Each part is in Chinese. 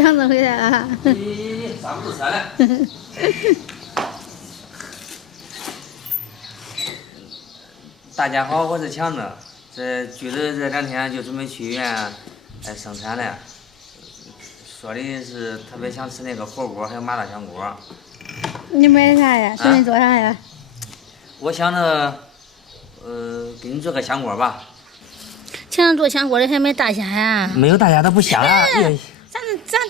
强子回来了。上不住车了。大家好，我是强子。这橘子这2天就准备去医院生产了，说的是特别想吃那个火锅，还有麻辣香锅。你买啥呀？准备做啥呀？我想着，给你做个香锅吧。强子做香锅的还买大虾呀？没有大虾它不香啊！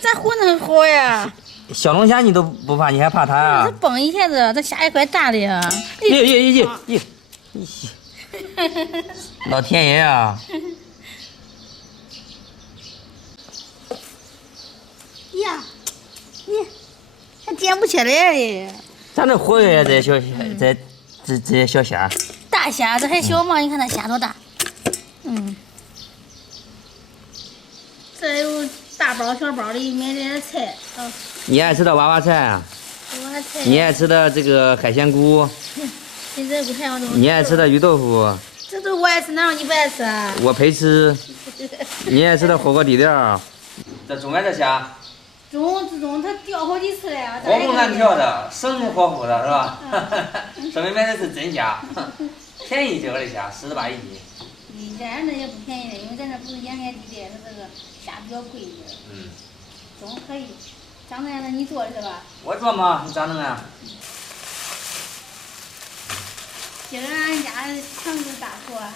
咱活能好呀？小龙虾你都不怕，你还怕它啊？这蹦一下子，这虾一块大的呀！咦！老天爷啊！呀，你还捡不起来？咱这活跃这小这些小虾。大虾这还小嘛？你看它虾多大？这有大包小包的，买点菜啊。你爱吃的娃娃菜啊？娃娃菜。你爱吃的这个海鲜菇？这不太好弄。你爱吃的鱼豆腐？这都我爱吃，哪有你不爱吃啊？我陪吃。你爱吃的火锅底料？这中啊这虾？中，它掉好几次了。活蹦乱跳的，生龙活虎的是吧？说明买的是真虾，便宜这个的虾，48一斤。咱这也不便宜的，因为咱这不是沿海地带，它这个虾比较贵一点。中可以，张能让你做是吧？我做嘛，你咋弄啊？今儿俺家强子大厨啊。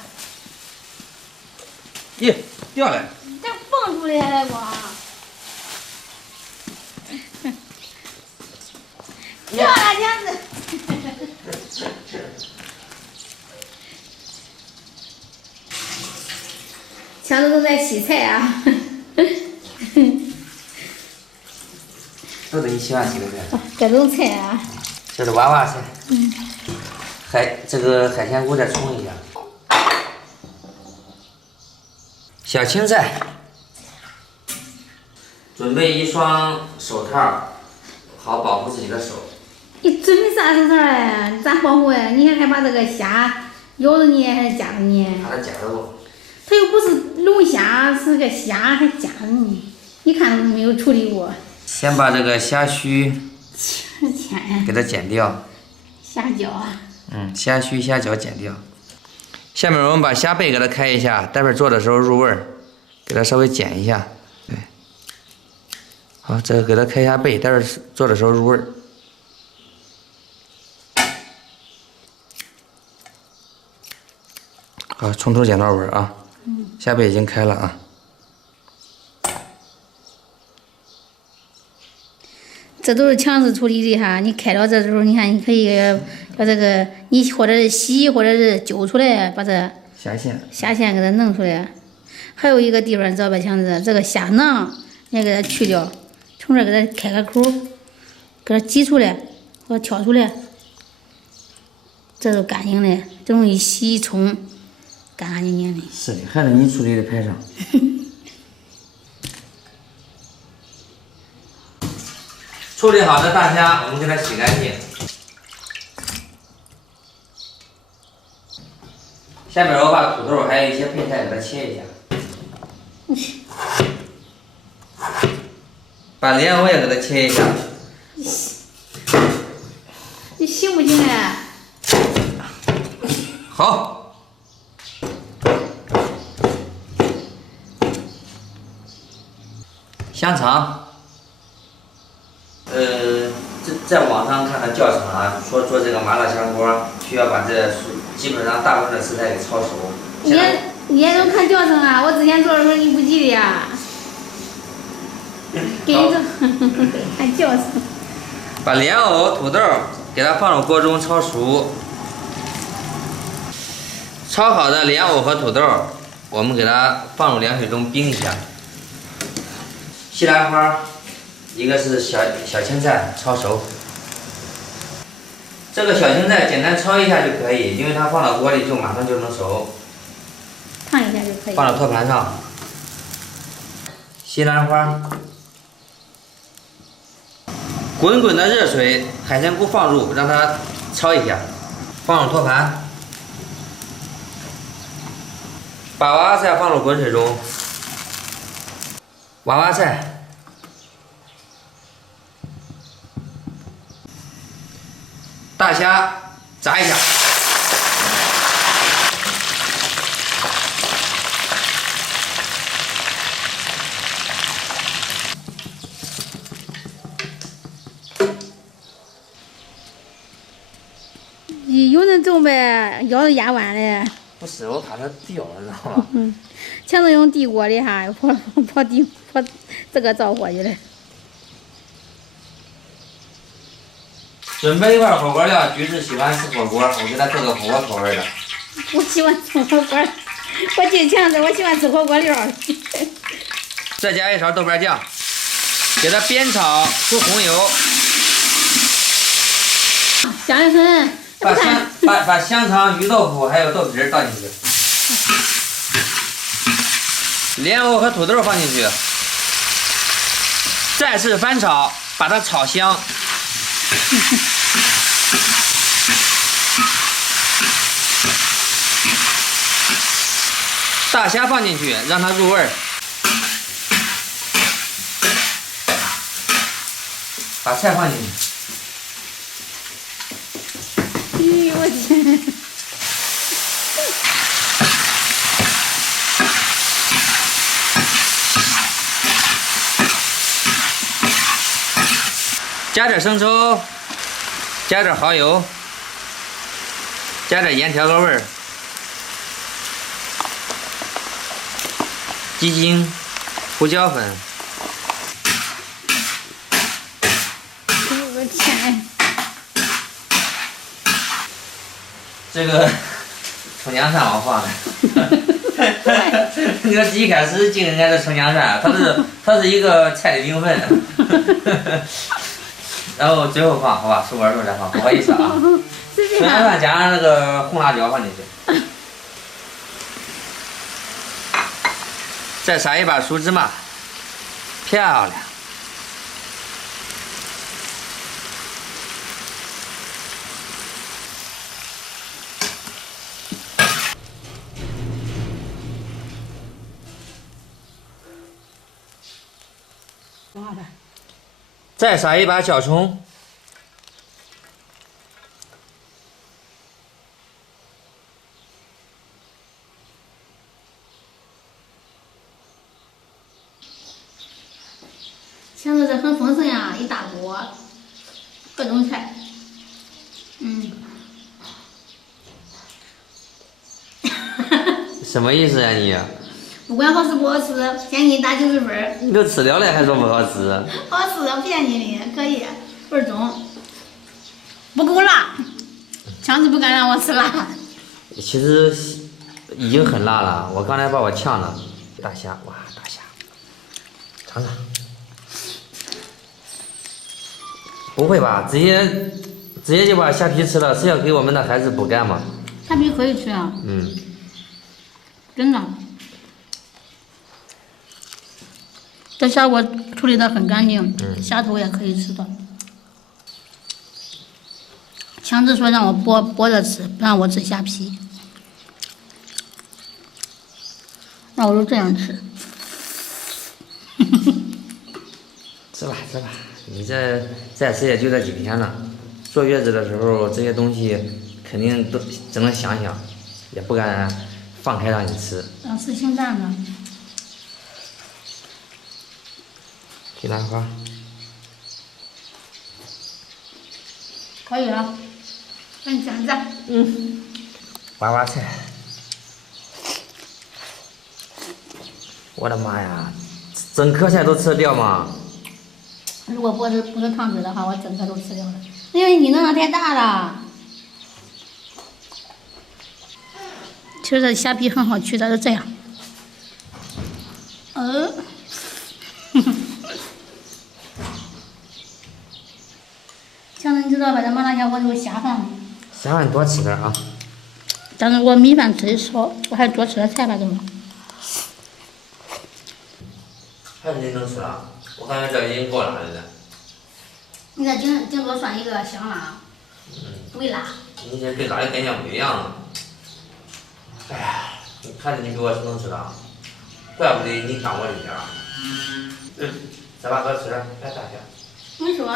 咦，掉了！这蹦出来了不？掉了，强子。强子都在洗菜啊。都得你喜欢吃的菜。各种菜啊。这是娃娃菜。这个海鲜菇再冲一下。小青菜。准备一双手套，好保护自己的手。你准备啥手套呀？咋保护呀？你还把这个虾咬着你还是夹着你？怕它夹着我。它又不是龙虾，是个虾还夹着你。你看没有处理过。先把这个虾须天给它剪掉。虾脚啊。虾须、虾脚剪掉。下面我们把虾背给它开一下，待会儿做的时候入味儿，给它稍微剪一下。对。好，这个给它开一下背，待会儿做的时候入味儿。好，从头剪到尾啊。虾背已经开了啊。这都是强制处理的哈，你开到这时候，你看你可以把这个你或者是洗，或者是揪出来，把这虾线给它弄出来。还有一个地方你知道吧，强子，这个虾囊你要给它去掉，从这给它开个口，给它挤出来或者挑出来，这都干净的，这种一洗一冲，干干净净的。是的，还是你处理的排场。处理好的大虾，我们给它洗干净。下面我把土豆还有一些配菜给它切一下。把莲藕也给它切一下。你行不行啊？好。香肠。在网上看到教程啊，说做这个麻辣香锅需要把这基本上大部分的食材给焯熟。你也能看教程啊？我之前做的时候你不记得呀？给你看教程。把莲藕、土豆给它放入锅中焯熟。焯好的莲藕和土豆，我们给它放入凉水中冰一下。西兰花。一个是小青菜焯熟，这个小青菜简单焯一下就可以，因为它放到锅里就马上就能熟。烫一下就可以。放到托盘上。西兰花，滚滚的热水，海鲜菇放入，让它焯一下，放入托盘。把娃娃菜放入滚水中。娃娃菜。虾炸一下。有人种呗，腰都压弯了。不是，我怕它掉了，知道吗？强子用地锅的哈，跑这个造火去了。准备一块火锅料，橘子喜欢吃火锅，我给他做个火锅口味的。我喜欢吃火锅，我进强子，我喜欢吃火锅料。再加一勺豆瓣酱，给它煸炒出红油。香一份。把香肠、鱼豆腐还有豆皮倒进去，莲藕和土豆放进去，再次翻炒，把它炒香。大虾放进去，让它入味儿。把菜放进去。咦，我天！加点生抽，加点蚝油，加点盐调个味儿，鸡精、胡椒粉。我天！这个葱姜蒜我放的。你说一开始进人家的葱姜蒜，它是一个菜的名分。然后最后放，好吧，熟完之后再放，不好意思啊。葱姜蒜加上那个红辣椒放进去，再撒一把熟芝麻，漂亮。再撒一把小葱，强子这很丰盛呀，一大锅，各种菜。什么意思呀你？不管好吃不好吃，先给你打90分。你都吃了了还说不好吃？好吃，骗你的，可以，味中。不够辣，强子不敢让我吃辣。其实已经很辣了，我刚才把我呛了。大虾，哇，大虾，尝尝。不会吧？直接就把虾皮吃了，是要给我们的孩子补钙吗？虾皮可以吃啊。真的。这虾我处理的很干净，虾头也可以吃的。强子说让我剥着吃，不让我吃虾皮，那我就这样吃。吃吧吃吧，你这再吃也就这几天了。坐月子的时候，这些东西肯定都只能想想，也不敢放开让你吃。想吃清淡的。西兰花。可以了，给你夹夹。娃娃菜。我的妈呀，整颗菜都吃得掉吗？如果不是烫嘴的话，我整颗都吃掉了。因为你那个太大了。其实这虾皮很好取的，是这样。强子，你知道吧？这麻辣香锅就是下饭。下饭多吃点啊。但是我米饭吃的少，我还多吃点菜吧，怎么？还是你能吃啊？我感觉这已经够辣的了。你这顶多算一个香辣，微辣。你这跟辣的概念不一样啊。哎呀，你看着你比我能吃了，怪不得你当我的家。再把多吃点，别大小。没说。